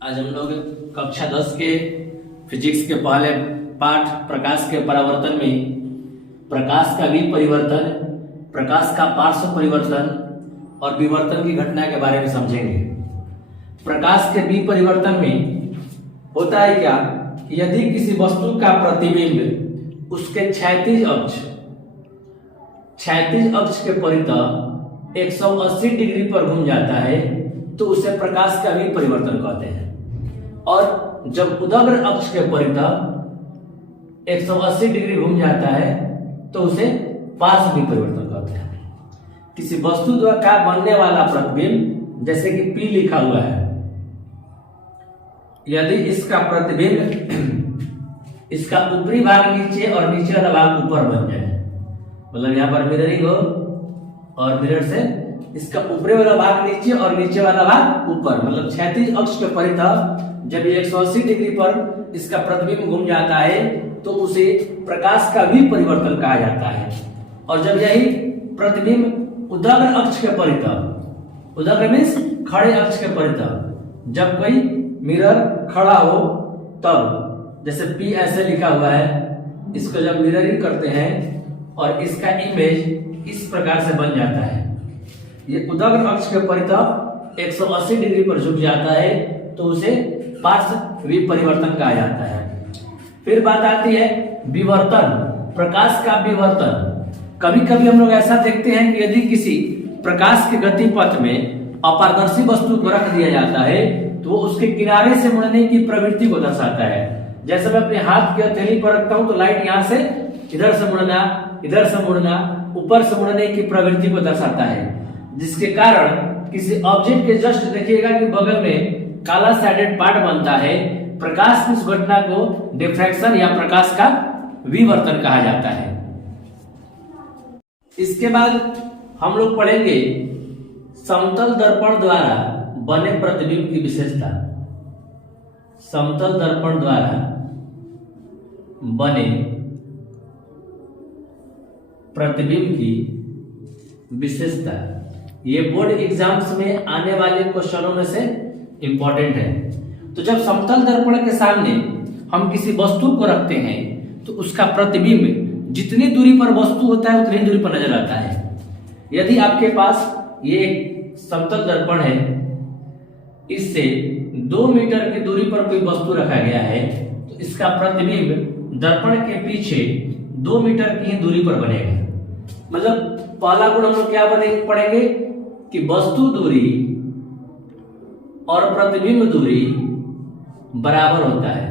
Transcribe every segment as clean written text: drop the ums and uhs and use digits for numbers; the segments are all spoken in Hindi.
आज हम लोग कक्षा 10 के फिजिक्स के पहले पाठ प्रकाश के परावर्तन में प्रकाश का विपरिवर्तन, प्रकाश का पार्श्व परिवर्तन और विवर्तन की घटना के बारे में समझेंगे। प्रकाश के विपरिवर्तन में होता है क्या, यदि किसी वस्तु का प्रतिबिंब उसके क्षैतिज अक्ष के परितः 180 डिग्री पर घूम जाता है तो उसे प्रकाश का विपरिवर्तन कहते हैं, और जब उदग्र अक्ष के परितः 180 डिग्री घूम जाता है तो उसे पार्श्व विपरिवर्तन कहते हैं। किसी वस्तु द्वारा बनने वाला प्रतिबिंब, जैसे कि P लिखा हुआ है, यदि इसका प्रतिबिंब इसका ऊपरी भाग नीचे और नीचे वाला भाग ऊपर बन जाए, मतलब यहाँ पर मिररिंग हो और मिरर से इसका ऊपरी वाला भाग नीचे और नीचे वाला भाग ऊपर, मतलब क्षैतिज अक्ष के परितः जब ये 180 डिग्री पर इसका प्रतिबिंब घूम जाता है तो उसे प्रकाश का विपरिवर्तन कहा जाता है। और जब यही प्रतिबिंब उदग्र अक्ष के परितः, उदग्र मीन्स खड़े अक्ष के परितः, जब कोई मिरर खड़ा हो तब, जैसे P ऐसे लिखा हुआ है, इसको जब मिररिंग करते हैं और इसका इमेज इस प्रकार से बन जाता है, ये उदग्र अक्ष के परितः 180 डिग्री पर झुक जाता है तो उसे पार्श्व विपरिवर्तन कहा जाता है। फिर बात आती है विवर्तन, प्रकाश का विवर्तन। कभी कभी हम लोग ऐसा देखते हैं कि यदि किसी प्रकाश के गति पथ में अपारदर्शी वस्तु को रख दिया जाता है तो वो उसके किनारे से मुड़ने की प्रवृत्ति को दर्शाता है। जैसे मैं अपने हाथ की हथेली पर रखता हूं तो लाइट यहाँ से इधर से मुड़ना, इधर से मुड़ना, ऊपर से मुड़ने की प्रवृत्ति को दर्शाता है, जिसके कारण किसी ऑब्जेक्ट के जस्ट देखिएगा कि बगल में काला सैडेड पार्ट बनता है। प्रकाश की उस घटना को डिफ्रैक्शन या प्रकाश का विवर्तन कहा जाता है। इसके बाद हम लोग पढ़ेंगे समतल दर्पण द्वारा बने प्रतिबिंब की विशेषता। समतल दर्पण द्वारा बने प्रतिबिंब की विशेषता, ये बोर्ड एग्जाम्स में आने वाले क्वेश्चनों में से इंपॉर्टेंट है। तो जब समतल दर्पण के सामने हम किसी वस्तु को रखते हैं तो उसका प्रतिबिंब जितनी दूरी पर वस्तु होता है उतनी दूरी पर नजर आता है। यदि आपके पास ये एक समतल दर्पण है, इससे 2 मीटर की दूरी पर कोई वस्तु रखा गया है तो इसका प्रतिबिंब दर्पण के पीछे 2 मीटर की ही दूरी पर बनेगा। मतलब पहला गुण हम लोग क्या पढ़ेंगे कि वस्तु दूरी और प्रतिबिंब दूरी बराबर होता है।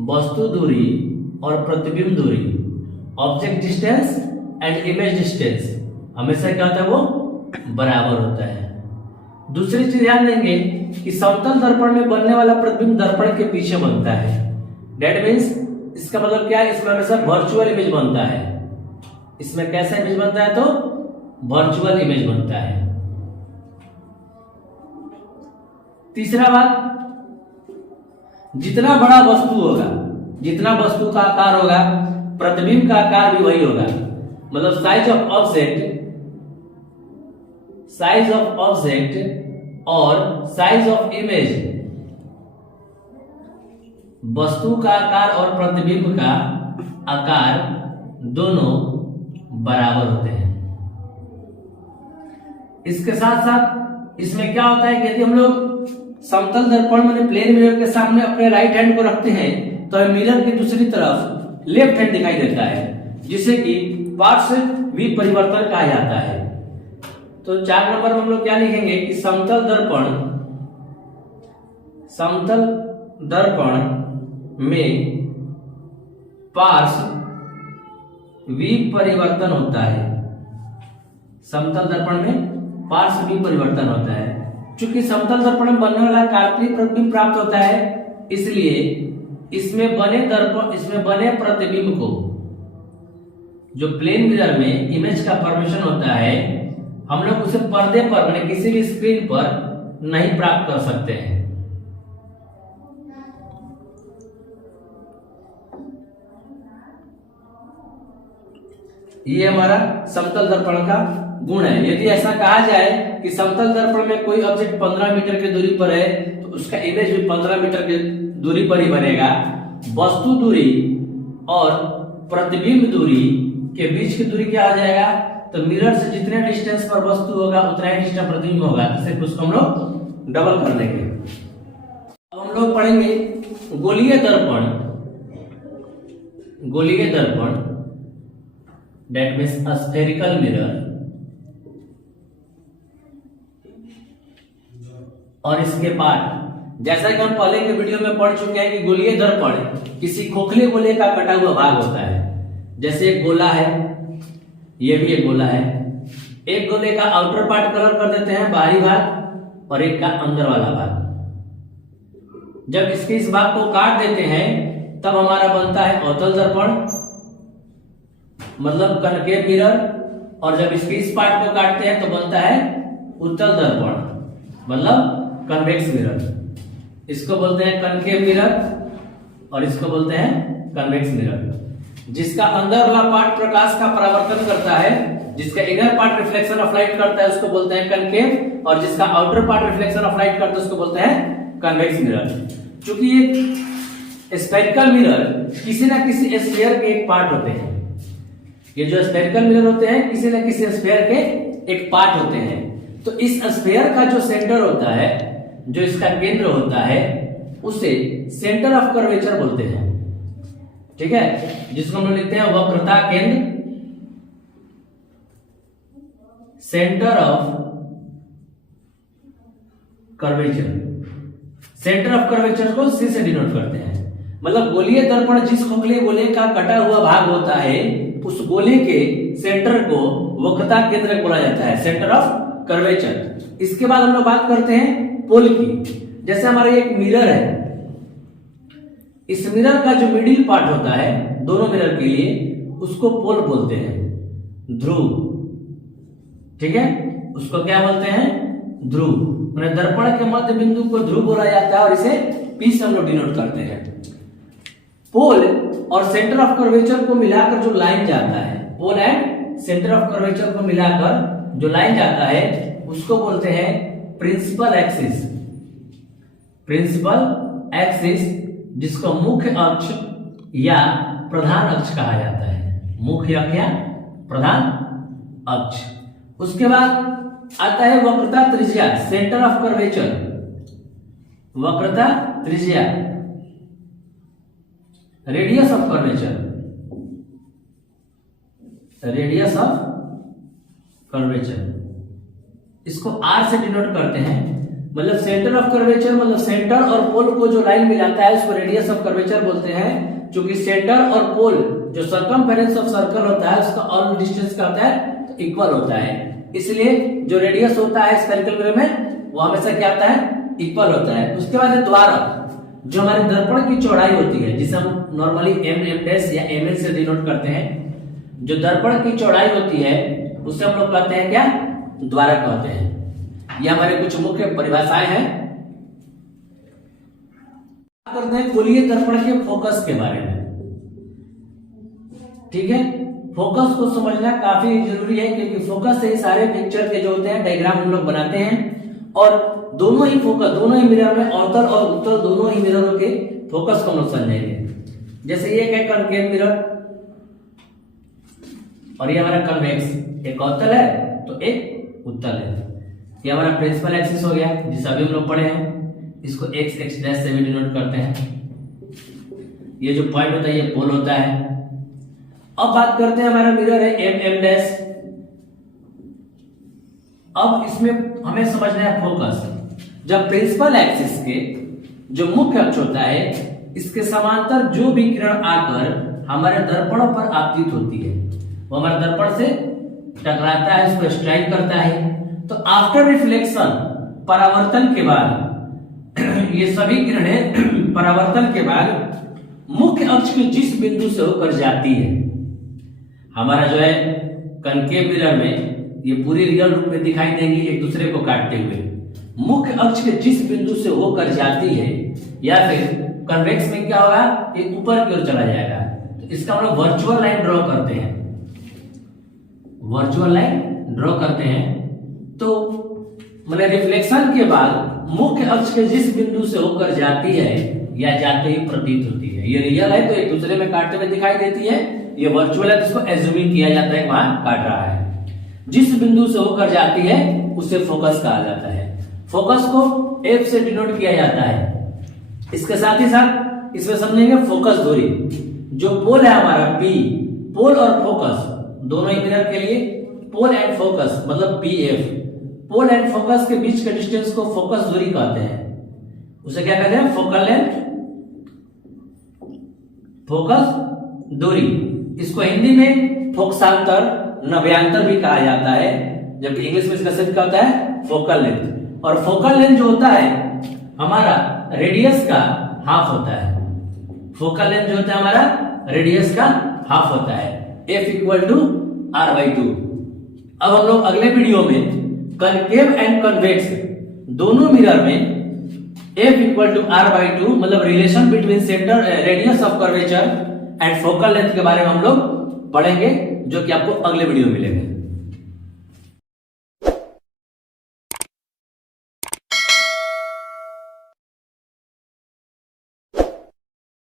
वस्तु दूरी और प्रतिबिंब दूरी, object distance and image distance, हमेशा क्या होता है, वो बराबर होता है। दूसरी चीज ध्यान देंगे कि समतल दर्पण में बनने वाला प्रतिबिंब दर्पण के पीछे बनता है। दैट मीन्स इसका मतलब क्या है, इसमें हमेशा वर्चुअल इमेज बनता है। इसमें कैसा इमेज बनता है, तो वर्चुअल इमेज बनता है। तीसरा बात, जितना बड़ा वस्तु होगा, जितना वस्तु का आकार होगा, प्रतिबिंब का आकार भी वही होगा। मतलब साइज ऑफ ऑब्जेक्ट और साइज ऑफ इमेज, वस्तु का आकार और प्रतिबिंब का आकार दोनों बराबर होते हैं। इसके साथ साथ इसमें क्या होता है कि यदि हम लोग समतल दर्पण में प्लेन मिरर के सामने अपने राइट हैंड को रखते हैं तो मिरर की दूसरी तरफ लेफ्ट हैंड दिखाई देता है, जिसे कि पार्श्व विपरिवर्तन कहा जाता है। तो 4 नंबर में हम लोग क्या लिखेंगे कि समतल दर्पण में पार्श्व विपरिवर्तन होता है। समतल दर्पण में पार्श्व विपरिवर्तन होता है। चूंकि समतल दर्पण में बनने वाला काल्पनिक प्रतिबिंब प्राप्त होता है, इसलिए इसमें बने प्रतिबिंब को, जो प्लेन मिरर में इमेज का फॉर्मेशन होता है, हम लोग उसे पर्दे पर माने किसी भी स्क्रीन पर नहीं प्राप्त कर सकते हैं। ये हमारा समतल दर्पण का गुण है। यदि ऐसा कहा जाए कि समतल दर्पण में कोई ऑब्जेक्ट 15 मीटर की दूरी पर है तो उसका इमेज भी 15 मीटर की दूरी पर ही बनेगा। वस्तु दूरी और प्रतिबिंब दूरी के बीच की दूरी क्या हो जाएगा, तो मिरर से जितने डिस्टेंस पर वस्तु होगा उतना ही डिस्टेंस प्रतिबिंब होगा। सिर्फ उसको हम लोग डबल कर देंगे। अब हम लोग पढ़ेंगे गोलीय दर्पण। गोलीय दर्पण that means a spherical mirror, और इसके पार्ट जैसा कि हम पहले के वीडियो में पढ़ चुके हैं कि गोलीय दर्पण किसी खोखले गोले का कटा हुआ भाग होता है। जैसे एक गोला है, ये भी एक गोला है। एक गोले का आउटर पार्ट कलर कर देते हैं, बाहरी भाग, और एक का अंदर वाला भाग। जब इसके इस भाग को काट देते हैं तब हमारा बनता है अवतल दर्पण, मतलब कनकेव मिरर। और जब इसके इस पार्ट को काटते हैं तो बनता है उत्तल दर्पण, मतलब कन्वेक्स मिरर। इसको बोलते हैं कनकेव मिरर और इसको बोलते हैं कन्वेक्स मिरर। जिसका अंदर वाला पार्ट प्रकाश का परावर्तन करता है, जिसका inner part reflection of light करता है उसको बोलते हैं कनकेव, और जिसका outer part reflection of light करता है उसको बोलते हैं कन्वेक्स मिरर। चूंकि ये स्फेरिकल मिरर किसी ना किसी स्फीयर के एक पार्ट होते हैं। ये जो स्फेरिकल मिरर होते हैं किसी न किसी स्फीयर के एक पार्ट होते हैं। तो इस स्फीयर का जो सेंटर होता है, जो इसका केंद्र होता है, उसे सेंटर ऑफ कर्वेचर बोलते हैं। ठीक है, जिसको हम लोग लिखते हैं वक्रता केंद्र, centre of curvature. Centre of curvature को सी से डिनोट करते हैं। मतलब गोलीय दर्पण जिस खोखले गोले का कटा हुआ भाग होता है उस गोले के सेंटर को वक्रता केंद्र बोला जाता है, सेंटर ऑफ कर्वेचर। इसके बाद हम लोग बात करते हैं पोल की। जैसे हमारा एक मिरर है, इस मिरर का जो मिडिल पार्ट होता है दोनों मिरर के लिए उसको पोल बोलते हैं, ध्रुव। ठीक है, उसको क्या बोलते हैं, ध्रुव। मतलब दर्पण के मध्य बिंदु को ध्रुव बोला जाता है और इसे पी से हम लोग डिनोट करते हैं। पोल और सेंटर ऑफ कर्वेचर को मिलाकर जो लाइन जाता है, pole and centre of curvature को मिलाकर जो लाइन जाता है उसको बोलते हैं प्रिंसिपल एक्सिस। प्रिंसिपल एक्सिस, जिसको मुख्य अक्ष या प्रधान अक्ष कहा जाता है, मुख्य अक्ष या प्रधान अक्ष। उसके बाद आता है वक्रता त्रिज्या, सेंटर ऑफ कर्वेचर। वक्रता त्रिज्या, radius of curvature, radius of curvature. इसको आर से डिनोट करते हैं। मतलब सेंटर ऑफ कर्वेचर, मतलब सेंटर और पोल को जो लाइन मिलाता है उसको रेडियस ऑफ कर्वेचर बोलते हैं। क्योंकि सेंटर और पोल जो सर्कमफेरेंस ऑफ सर्कल होता है उसका ऑल डिस्टेंस क्या होता है, तो इक्वल होता है। इसलिए जो रेडियस होता है स्फेरिकल मिरर में वो हमेशा क्या होता है, इक्वल होता है। उसके बाद है द्वारक, जो हमारे दर्पण की चौड़ाई होती है, जिसे हम नॉर्मली एम या एम से डिनोट करते हैं। जो दर्पण की चौड़ाई होती है उससे हम लोग कहते हैं क्या, द्वारक कहते हैं। ये हमारे कुछ मुख्य परिभाषाएं हैं। करते हैं गोलीय दर्पण के फोकस के बारे में। ठीक है, फोकस को समझना काफी जरूरी है क्योंकि फोकस से ही सारे पिक्चर के जो होते हैं डायग्राम हम लोग बनाते हैं। और दोनों ही फोकस, दोनों ही मिरर में अवतल और उत्तल दोनों ही मिररों के फोकस को हम लोग समझेंगे। जैसे ये है कनकेव मिरर और ये हमारा कन्वेक्स, एक अवतल है तो एक उत्तल है। ये हमारा प्रिंसिपल एक्सिस हो गया जिसे अभी हम लोग पढ़े हैं। इसको एक्स एक्स डैश से भी डिनोट करते हैं। ये जो पॉइंट होता है ये पोल होता है। अब बात करते हैं, हमारा मिरर है एम एम डैश। अब इसमें हमें समझना है फोकस। जब प्रिंसिपल एक्सिस के जो मुख्य अक्ष होता है इसके समांतर जो भी किरण आकर हमारे दर्पण पर आपतित होती है वो हमारे दर्पण से टकराता है, उसको स्ट्राइक करता है। तो आफ्टर रिफ्लेक्शन, परावर्तन के बाद ये सभी किरणें परावर्तन के बाद मुख्य अक्ष के जिस बिंदु से होकर जाती है, हमारा जो है कनकेव मिरर में ये पूरी रियल रूप में दिखाई देंगी एक दूसरे को काटते हुए। मुख्य अक्ष के जिस बिंदु से होकर जाती है या फिर कन्वेक्स में क्या होगा, ये ऊपर की ओर चला जाएगा। तो इसका हम लोग वर्चुअल लाइन ड्रॉ करते हैं। वर्चुअल लाइन ड्रॉ करते हैं तो मतलब रिफ्लेक्शन के बाद मुख्य अक्ष के जिस बिंदु से होकर जाती है या जाते ही प्रतीत होती है, ये रियल है तो एक दूसरे में काटते हुए दिखाई देती है, ये वर्चुअल है तो इसको एज्यूमिंग किया जाता है वहां काट रहा है। जिस बिंदु से होकर जाती है उसे फोकस कहा जाता है। फोकस को F से डिनोट किया जाता है। इसके साथ ही साथ इसमें समझेंगे फोकस दूरी। जो पोल है हमारा P, पोल और फोकस दोनों ही मिरर के लिए पोल एंड फोकस मतलब PF, पोल एंड फोकस के बीच के डिस्टेंस को फोकस दूरी कहते हैं। उसे क्या कहते हैं? फोकल लेंथ, फोकस दूरी। इसको हिंदी में फोकसांतर, नव्यांतर भी कहा जाता है, जबकि इंग्लिश में इसका शब्द क्या होता है? Focal length. और फोकल लेंथ जो होता है हमारा रेडियस का हाफ होता है। फोकल लेंथ जो होता है हमारा रेडियस का हाफ होता है। F equal to R/2। अब हम लोग अगले वीडियो में कनकेव एंड कन्वेक्स दोनों मिरर में F इक्वल टू R/2 मतलब relation between centre radius of curvature and focal length के बारे में हम लोग पढ़ेंगे, जो कि आपको अगले वीडियो में मिलेगा।